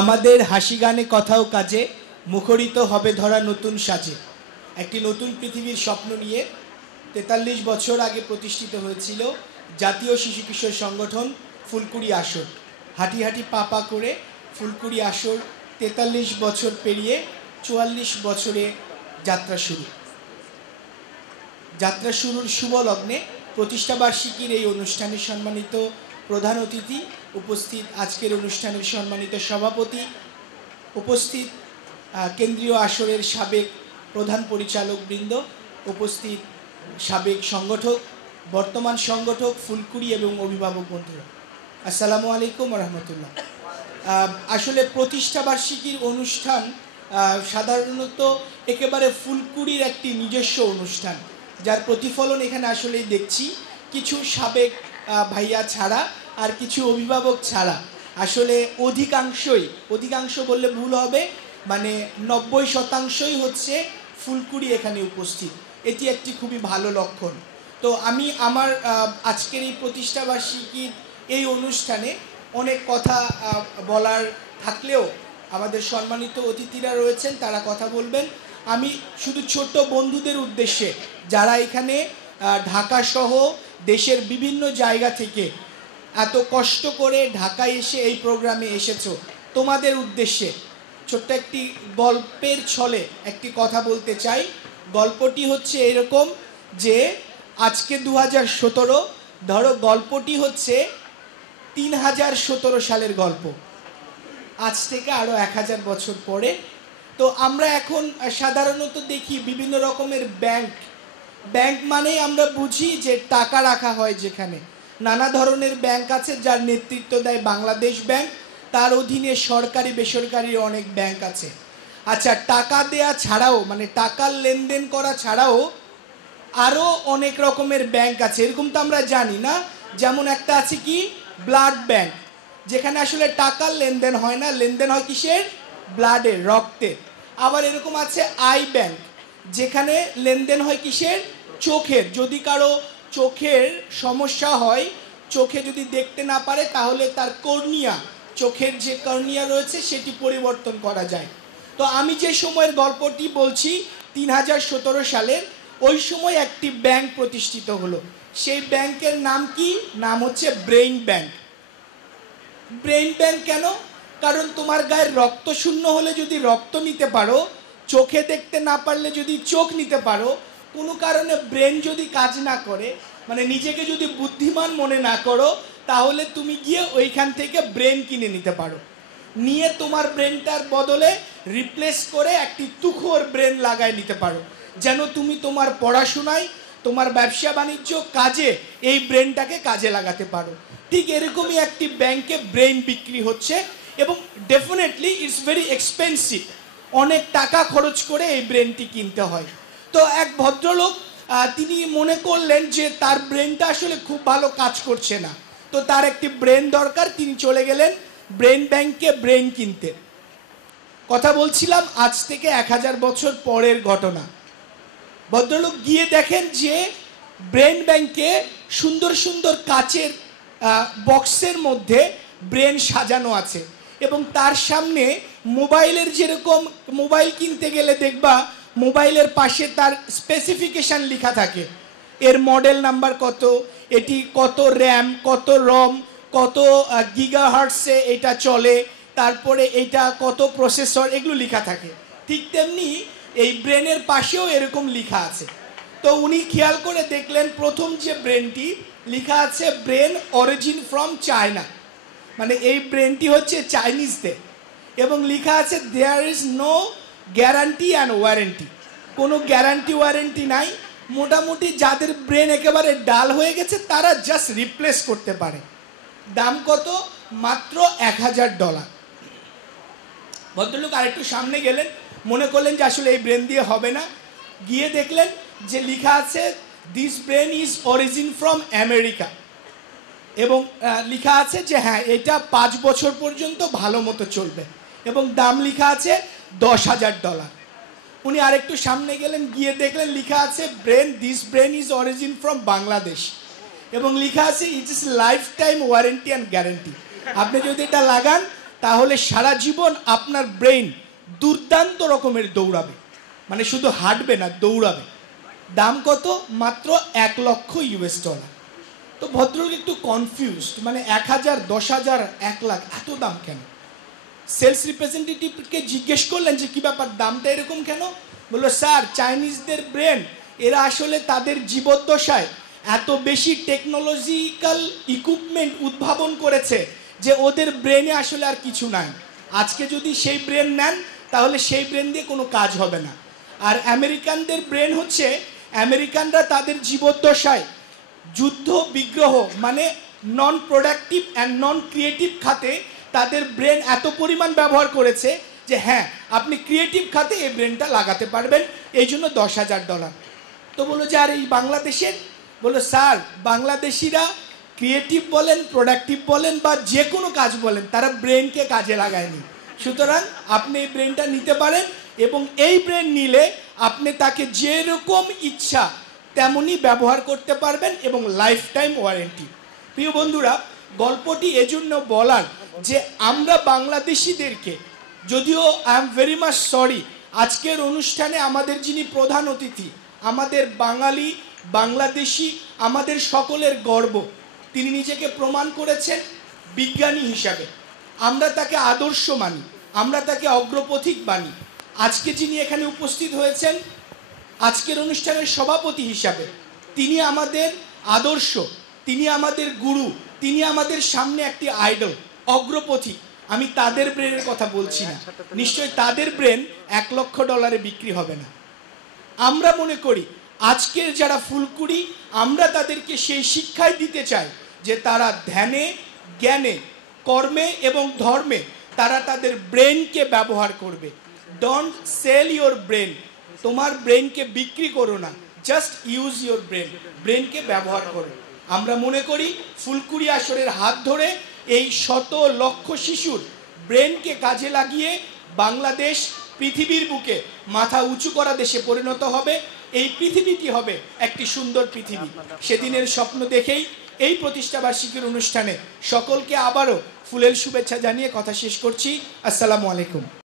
আমাদের হাসি গানে কথাও কাজে, মুখরিত হবে ধরা নতুন সাজে। একটি নতুন পৃথিবীর স্বপ্ন নিয়ে তেতাল্লিশ বছর আগে প্রতিষ্ঠিত হয়েছিল জাতীয় শিশু কিশোর সংগঠন ফুলকুড়ি আসর। হাঁটি হাঁটি পাপা করে ফুলকুড়ি আসর তেতাল্লিশ বছর পেরিয়ে চুয়াল্লিশ বছরে যাত্রা শুরু। যাত্রা শুরুর শুভ লগ্নে প্রতিষ্ঠাবার্ষিকীর এই অনুষ্ঠানে সম্মানিত প্রধান অতিথি উপস্থিত আজকের অনুষ্ঠানের সম্মানিত সভাপতি, উপস্থিত কেন্দ্রীয় আসরের সাবেক প্রধান পরিচালক বৃন্দ, উপস্থিত সাবেক সংগঠক, বর্তমান সংগঠক, ফুলকুড়ি এবং অভিভাবক বন্ধুরা। আসসালামু আলাইকুম রহমতুল্লাহ। আসলে প্রতিষ্ঠাবার্ষিকীর অনুষ্ঠান সাধারণত একেবারে ফুলকুড়ির একটি নিজস্ব অনুষ্ঠান, যার প্রতিফলন এখানে আসলেই দেখছি। কিছু সাবেক ভাইয়া ছাড়া আর কিছু অভিভাবক ছাড়া। আসলে অধিকাংশই, অধিকাংশ বললে ভুল হবে মানে নব্বই শতাংশই হচ্ছে ফুলকুড়ি এখানে উপস্থিত। এটি একটি খুবই ভালো লক্ষণ। তো আমি আমার আজকের এই প্রতিষ্ঠাবার্ষিকীর এই অনুষ্ঠানে অনেক কথা বলার থাকলেও আমাদের সম্মানিত অতিথিরা রয়েছেন, তারা কথা বলবেন। আমি শুধু ছোট্ট বন্ধুদের উদ্দেশ্যে, যারা এখানে ঢাকা সহ দেশের বিভিন্ন জায়গা থেকে এত কষ্ট করে ঢাকায় এসে এই প্রোগ্রামে এসেছ। তোমাদের উদ্দেশ্যে ছোট্ট একটি গল্পের ছলে একটি কথা বলতে চাই। গল্পটি হচ্ছে এরকম যে, আজকে দু হাজার সতেরো, ধরো গল্পটি হচ্ছে তিন হাজার সতেরো সালের গল্প। আজ থেকে আরও এক হাজার বছর পরে। তো আমরা এখন সাধারণত দেখি বিভিন্ন রকমের ব্যাংক। ব্যাংক মানেই আমরা বুঝি যে টাকা রাখা হয় যেখানে। নানা ধরনের ব্যাংক আছে যার নেতৃত্ব দেয় বাংলাদেশ ব্যাংক। তার অধীনে সরকারি, বেসরকারি অনেক ব্যাংক আছে। আচ্ছা টাকা দেয়া ছাড়াও মানে টাকার লেনদেন করা ছাড়াও আরও অনেক রকমের ব্যাংক আছে। এরকম তো আমরা জানি না। যেমন একটা আছে কি? Blood bank. যেখানে আসলে টাকার লেনদেন হয় না। লেনদেন হয় কিসের? ব্লাডের, রক্তের। আবার এরকম আছে আই ব্যাংক। যেখানে লেনদেন হয় কিসের? চোখের। যদি কারও চোখের সমস্যা হয়, চোখে যদি দেখতে না পারে তাহলে তার কর্নিয়া, চোখের যে কর্নিয়া রয়েছে সেটি পরিবর্তন করা যায়। তো আমি যে সময়ের গল্পটি বলছি, তিন হাজার সতেরো সালের, ওই সময় একটি ব্যাংক প্রতিষ্ঠিত হলো। সেই ব্যাংকের নাম কি? নাম হচ্ছে ব্রেইন ব্যাংক। ব্রেইন ব্যাংক কেন? কারণ তোমার গায়ের রক্ত শূন্য হলে যদি রক্ত নিতে পারো, চোখে দেখতে না পারলে যদি চোখ নিতে পারো কোনো কারণে ব্রেন যদি কাজ না করে মানে নিজেকে যদি বুদ্ধিমান মনে না করো, তাহলে তুমি গিয়ে ওইখান থেকে ব্রেন কিনে নিতে পারো। নিয়ে তোমার ব্রেনটার বদলে রিপ্লেস করে একটি তুখোর ব্রেন লাগায় নিতে পারো। যেন তুমি তোমার পড়াশোনায়, তোমার ব্যবসা বাণিজ্য কাজে এই ব্রেনটাকে কাজে লাগাতে পারো। ঠিক এরকমই একটি ব্যাংকে ব্রেন বিক্রি হচ্ছে এবং ডেফিনেটলি ইটস ভেরি এক্সপেন্সিভ অনেক টাকা খরচ করে এই ব্রেনটি কিনতে হয়। তো এক ভদ্রলোক তিনি মনে করলেন যে তার ব্রেনটা আসলে খুব ভালো কাজ করছে না। তো তার একটি ব্রেন দরকার, তিনি চলে গেলেন ব্রেন ব্যাংকে ব্রেন কিনতে। কথা বলছিলাম, আজ থেকে এক হাজার বছর পরের ঘটনা। ভদ্রলোক গিয়ে দেখেন যে ব্রেন ব্যাংকে সুন্দর সুন্দর কাচের বক্সের মধ্যে ব্রেন সাজানো আছে। এবং তার সামনে মোবাইলের যেরকম, মোবাইল কিনতে গেলে দেখবা মোবাইলের পাশে তার স্পেসিফিকেশান লেখা থাকে। এর মডেল নাম্বার কত? এটি কত র্যাম কত রম কত গিগা হার্টসে এটা চলে, তারপরে এটা কত প্রসেসর এগুলো লেখা থাকে। ঠিক তেমনি এই ব্রেনের পাশেও এরকম লেখা আছে। তো উনি খেয়াল করে দেখলেন, প্রথম যে ব্রেনটি লেখা আছে ব্রেন অরিজিন ফ্রম চায়না মানে এই ব্রেনটি হচ্ছে চাইনিজদের এবং লেখা আছে there is no guarantee and warranty কোনো গ্যারান্টি ওয়ারেন্টি নাই। মোটামুটি যাদের ব্রেন একেবারে ডাল হয়ে গেছে, তারা জাস্ট রিপ্লেস করতে পারে। দাম কত? মাত্র এক হাজার ডলার ভদ্রলোক আরেকটু সামনে গেলেন। মনে করলেন যে আসলে এই ব্রেন দিয়ে হবে না। গিয়ে দেখলেন যে লেখা আছে this brain is origin from America এবং লেখা আছে যে হ্যাঁ এটা পাঁচ বছর পর্যন্ত ভালো মতো চলবে। এবং দাম লেখা আছে দশ হাজার ডলার। উনি আরেকটু সামনে গেলেন, গিয়ে দেখলেন লেখা আছে brain this brain is origin from Bangladesh এবং লেখা আছে it is life time warranty and guarantee আপনি যদি এটা লাগান, তাহলে সারা জীবন আপনার ব্রেন দুর্দান্ত রকমের দৌড়াবে। মানে শুধু হাঁটবে না, দৌড়াবে। দাম কত? মাত্র এক লক্ষ ইউএস ডলার তো ভদ্রলোক একটু কনফিউজড মানে এক হাজার, দশ হাজার, এক লাখ, এত দাম কেন? সেলস রিপ্রেজেন্টেটিভকে জিজ্ঞেস করলেন যে, কী ব্যাপার, দামটা এরকম কেন? বলল, স্যার, চাইনিজদের ব্রেন, এরা আসলে তাদের জীবদ্দশায় এত বেশি টেকনোলজিক্যাল ইকুইপমেন্ট উদ্ভাবন করেছে যে, ওদের ব্রেনে আসলে আর কিছু নাই। আজকে যদি সেই ব্রেন নেন, তাহলে সেই ব্রেন দিয়ে কোনো কাজ হবে না। আর আমেরিকানদের ব্রেন হচ্ছে, আমেরিকানরা তাদের জীবদ্দশায় যুদ্ধ, বিগ্রহ মানে non productive and non creative খাতে তাদের ব্রেন এত পরিমাণ ব্যবহার করেছে যে হ্যাঁ আপনি ক্রিয়েটিভ খাতে এই ব্রেনটা লাগাতে পারবেন, এই জন্য দশ হাজার ডলার তো বলল যে, আর, এই বাংলাদেশের? বলল, স্যার, বাংলাদেশিরা ক্রিয়েটিভ বলেন প্রোডাক্টিভ বলেন বা যে কোনো কাজ বলেন, তারা ব্রেনকে কাজে লাগায়নি। সুতরাং আপনি এই ব্রেনটা নিতে পারেন এবং এই ব্রেন নিলে আপনি তাকে যেরকম ইচ্ছা তেমনই ব্যবহার করতে পারবেন এবং লাইফ টাইম ওয়ারেন্টি প্রিয় বন্ধুরা, গল্পটি এজন্য বলার যে আমরা বাংলাদেশিদেরকে, যদিও I am very much sorry আজকের অনুষ্ঠানে আমাদের যিনি প্রধান অতিথি, আমাদের বাঙালি, বাংলাদেশি, আমাদের সকলের গর্ব, তিনি নিজেকে প্রমাণ করেছেন বিজ্ঞানী হিসাবে। আমরা তাকে আদর্শ মানি, আমরা তাকে অগ্রপথিক মানি আজকে যিনি এখানে উপস্থিত হয়েছেন, আজকের অনুষ্ঠানের সভাপতি হিসাবে, তিনি আমাদের আদর্শ, তিনি আমাদের গুরু, তিনি আমাদের সামনে একটি আইডল অগ্রপথিক আমি তাদের ব্রেনের কথা বলছি না। নিশ্চয় তাদের ব্রেন এক লক্ষ ডলারে বিক্রি হবে না। আমরা মনে করি, আজকের যারা ফুলকুড়ি, আমরা তাদেরকে সেই শিক্ষাই দিতে চাই যে তারা ধ্যানে, জ্ঞানে, কর্মে এবং ধর্মে তারা তাদের ব্রেনকে ব্যবহার করবে। ডোন্ট সেল ইওর ব্রেন তোমার ব্রেনকে বিক্রি করো না। জাস্ট ইউজ ইওর ব্রেন ব্রেনকে ব্যবহার করো। আমরা মনে করি, ফুলকুড়ি আসরের হাত ধরে এই শত লক্ষ শিশুর ব্রেনকে কাজে লাগিয়ে বাংলাদেশ পৃথিবীর বুকে মাথা উঁচু করা দেশে পরিণত হবে। এই পৃথিবীটি হবে একটি সুন্দর পৃথিবী। সেদিনের স্বপ্ন দেখেই এই প্রতিষ্ঠাবার্ষিকীর অনুষ্ঠানে সকলকে আবারও ফুলের শুভেচ্ছা জানিয়ে কথা শেষ করছি। আসসালামু আলাইকুম।